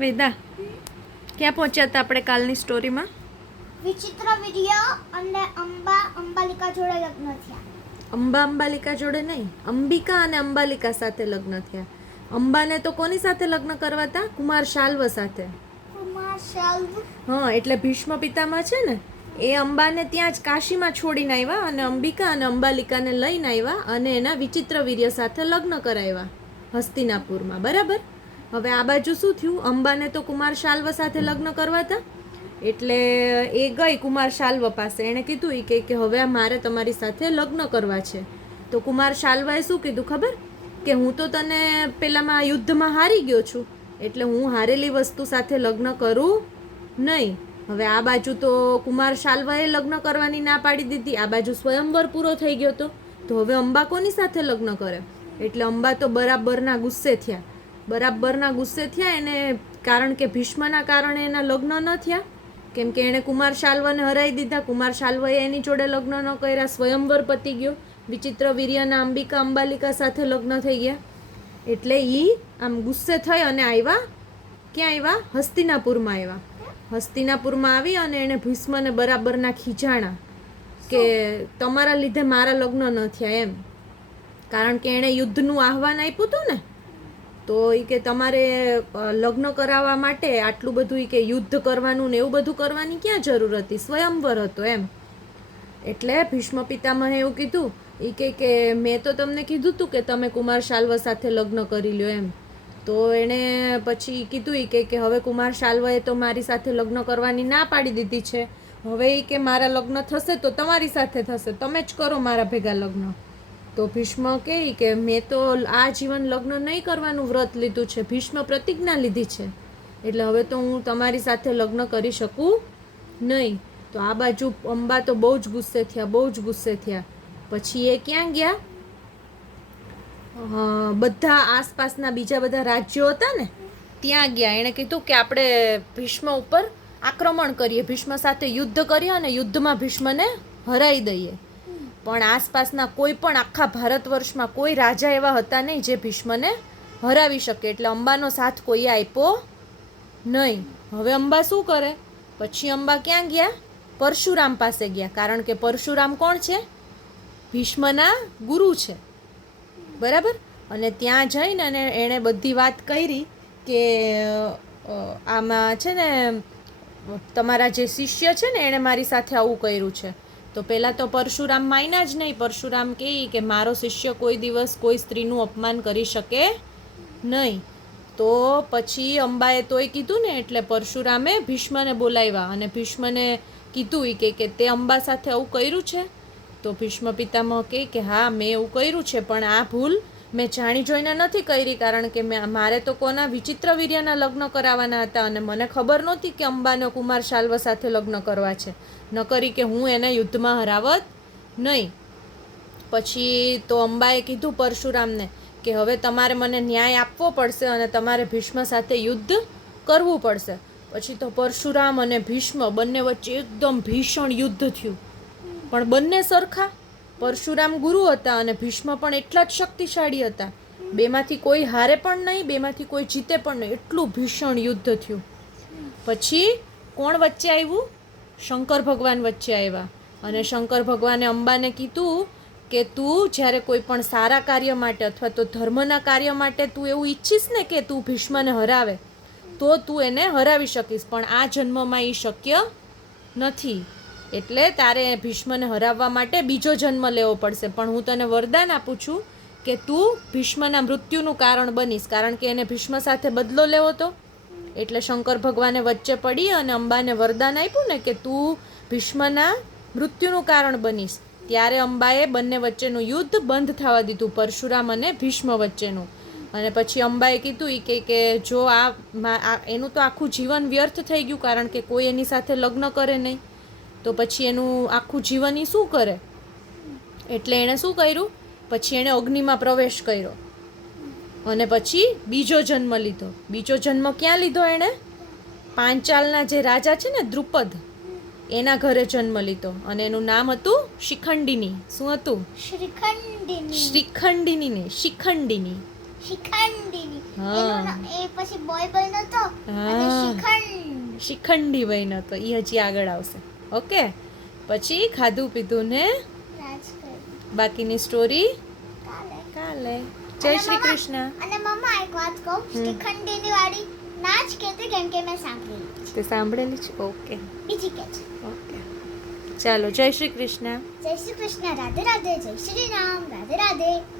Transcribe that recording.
વેદા ક્યાં પહોંચ્યા હતા આપણે કાલની સ્ટોરીમાં વિચિત્ર વીર્ય અને અંબા અંબાલિકા જોડે લગ્ન થયા. અંબા અંબાલિકા જોડે નહીં અંબિકા અને અંબાલિકા સાથે લગ્ન થયા. અંબાને તો કોની સાથે લગ્ન કરવા હતા કુમાર શાલ્વ સાથે. કુમાર શાલ્વ? હા એટલે ભીષ્મ પિતામાં છે ને એ અંબાને ત્યાં જ કાશીમાં છોડીને આવ્યા અને અંબિકા અને અંબાલિકાને લઈને આવ્યા અને એના વિચિત્ર વીર્ય સાથે લગ્ન કરાવ્યા હસ્તિનાપુરમાં બરાબર? હવે આ બાજુ શું થયું? અંબાને તો કુમાર શાલ્વ સાથે લગ્ન કરવા હતા એટલે એ ગઈ કુમાર શાલ્વ પાસે. એણે કીધું એ કે હવે મારે તમારી સાથે લગ્ન કરવા છે. તો કુમાર શાલ્વાએ શું કીધું ખબર? કે હું તો તને પેલામાં યુદ્ધમાં હારી ગયો છું. એટલે હું હારેલી વસ્તુ સાથે લગ્ન કરું નહીં. હવે આ બાજુ તો કુમાર શાલ્વાએ લગ્ન કરવાની ના પાડી દીધી. આ બાજુ સ્વયંવર પૂરો થઈ ગયો હતો તો હવે અંબા કોની સાથે લગ્ન કરે? એટલે અંબા તો બરાબરના ગુસ્સે થયા. બરાબરના ગુસ્સે થયા એને, કારણ કે ભીષ્મના કારણે એના લગ્ન ન થયા. કેમ કે એણે કુમાર શાલ્વને હરાઈ દીધા. કુમાર શાલ્વએ એની જોડે લગ્ન ન કર્યા. સ્વયંવર પતી ગયો. વિચિત્ર વીર્યના અંબિકા અંબાલિકા સાથે લગ્ન થઈ ગયા. એટલે ઈ આમ ગુસ્સે થઈ અને આવ્યા ક્યાં આવ્યા હસ્તિનાપુરમાં આવ્યા હસ્તિનાપુરમાં આવી અને એણે ભીષ્મને બરાબરના ખીજાણા કે તમારા લીધે મારા લગ્ન ન થયા એમ. કારણ કે એણે યુદ્ધનું આહવાન આપ્યું હતું ને તો એ કે તમારે લગ્ન કરાવવા માટે આટલું બધું એ કે યુદ્ધ કરવાનું ને એવું બધું કરવાની ક્યાં જરૂર હતી? સ્વયંવર હતો એમ. એટલે ભીષ્મ પિતામહે એવું કીધું એ કે કે મેં તો તમને કીધું હતું કે તમે કુમાર શાલ્વ સાથે લગ્ન કરી લ્યો એમ. તો એણે પછી કીધું એ કે કે હવે કુમાર શાલ્વએ તો મારી સાથે લગ્ન કરવાની ના પાડી દીધી છે. હવે એ કે મારા લગ્ન થશે તો તમારી સાથે થશે. તમે જ કરો મારા ભેગા લગ્ન. તો ભીષ્મ કહે કે મેં તો આ જીવન લગ્ન નહીં કરવાનું વ્રત લીધું છે. ભીષ્મ પ્રતિજ્ઞા લીધી છે. એટલે હવે તો હું તમારી સાથે લગ્ન કરી શકું નહીં. તો આ બાજુ અંબા તો બહુ જ ગુસ્સે થયા, બહુ જ ગુસ્સે થયા. પછી એ ક્યાં ગયા? બધા આસપાસના બીજા બધા રાજ્યો હતા ને, ત્યાં ગયા. એણે કીધું કે આપણે ભીષ્મ ઉપર આક્રમણ કરીએ. ભીષ્મ સાથે યુદ્ધ કરીએ અને યુદ્ધમાં ભીષ્મને હરાઈ દઈએ. પણ આસપાસના કોઈ પણ આખા ભારત વર્ષમાં કોઈ રાજા એવા હતા નહીં જે ભીષ્મને હરાવી શકે. એટલે અંબાનો સાથ કોઈએ આપ્યો નહીં. હવે અંબા શું કરે? પછી અંબા ક્યાં ગયા? પરશુરામ પાસે ગયા. કારણ કે પરશુરામ કોણ છે? ભીષ્મના ગુરુ છે. બરાબર? અને ત્યાં જઈને અને એણે બધી વાત કરી કે આમાં છે ને, તમારા જે શિષ્ય છે ને, એણે મારી સાથે આવું કર્યું છે. તો પહેલાં તો પરશુરામ માયના જ નહીં. પરશુરામ કહે કે મારો શિષ્ય કોઈ દિવસ કોઈ સ્ત્રીનું અપમાન કરી શકે નહીં. તો પછી અંબાએ તોય કીધું ને, એટલે પરશુરામે ભીષ્મને બોલાવ્યા અને ભીષ્મને કીધું એ કે કે તે અંબા સાથે આવું કર્યું છે? તો ભીષ્મ પિતામહ કહે કે હા, મેં એવું કર્યું છે, પણ આ ભૂલ મેં જાણી જોઈને નથી કરી કારણ કે મેં મારે તો કોના વિચિત્ર વીર્યના લગ્ન કરાવવાના હતા અને મને ખબર નહોતી કે અંબાને કુમાર શાલ્વ સાથે લગ્ન કરવા છે. ન કરી કે હું એને યુદ્ધમાં હરાવત નહીં. પછી તો અંબાએ કીધું પરશુરામને કે હવે તમારે મને ન્યાય આપવો પડશે અને તમારે ભીષ્મ સાથે યુદ્ધ કરવું પડશે. પછી તો પરશુરામ અને ભીષ્મ બંને વચ્ચે એકદમ ભીષણ યુદ્ધ થયું. પણ બંને સરખા? પરશુરામ ગુરુ હતા અને ભીષ્મ પણ એટલા જ શક્તિશાળી હતા. બેમાંથી કોઈ હારે પણ નહીં, બેમાંથી કોઈ જીતે પણ નહીં. એટલું ભીષણ યુદ્ધ થયું. પછી કોણ વચ્ચે આવ્યું? શંકર ભગવાન વચ્ચે આવ્યા. અને શંકર ભગવાને અંબાને કીધું કે, તું જ્યારે કોઈ પણ સારા કાર્ય માટે અથવા તો ધર્મના કાર્ય માટે તું એવું ઈચ્છીશ ને કે તું ભીષ્મને હરાવે, તો તું એને હરાવી શકીશ. પણ આ જન્મમાં એ શક્ય નથી. એટલે તારે ભીષ્મને હરાવવા માટે બીજો જન્મ લેવો પડશે. પણ હું તને વરદાન આપું છું કે તું ભીષ્મના મૃત્યુનું કારણ બનીશ. કારણ કે એને ભીષ્મ સાથે બદલો લેવો તો? એટલે શંકર ભગવાને વચ્ચે પડી અને અંબાને વરદાન આપ્યું ને કે તું ભીષ્મના મૃત્યુનું કારણ બનીશ. ત્યારે અંબાએ બંને વચ્ચેનું યુદ્ધ બંધ થવા દીધું, પરશુરામ અને ભીષ્મ વચ્ચેનું. અને પછી અંબાએ કીધું એ કે કે જો આ, એનું તો આખું જીવન વ્યર્થ થઈ ગયું, કારણ કે કોઈ એની સાથે લગ્ન કરે નહીં. તો પછી એનું આખું જીવન એ શું કરે? એટલે એણે શું કર્યું? પછી એણે અગ્નિમાં પ્રવેશ કર્યો. અને પછી બીજો જન્મ લીધો. બીજો જન્મ ક્યાં લીધો એણે? પાંચાલના જે રાજા છે ને દ્રુપદ એના ઘરે જન્મ લીધો. અને એનું નામ હતું શિખંડીની. શું હતું? શ્રીખંડીની. શ્રીખંડિની ને શિખંડીની. શિખંડીની. હા. એ પછી બોય બન્યો હતો શિખંડ. શિખંડી બન્યો તો. એ હજી આગળ આવશે. ઓકે. પછી ખાધું પીધું ને? બાકીની સ્ટોરી કાલે. જય શ્રી કૃષ્ણ. અને મમ્મા એક વાત કહું. શ્રીખંડીની વાળી ના જ કહેતી કેમ કે મેં સાંભળેલી તે સાંભળેલી છે? ઓકે. બીજી કે છે. ઓકે. ચાલો જય શ્રી કૃષ્ણ. જય શ્રી કૃષ્ણ. રાધે રાધે. જય શ્રી રામ. રાધે રાધે.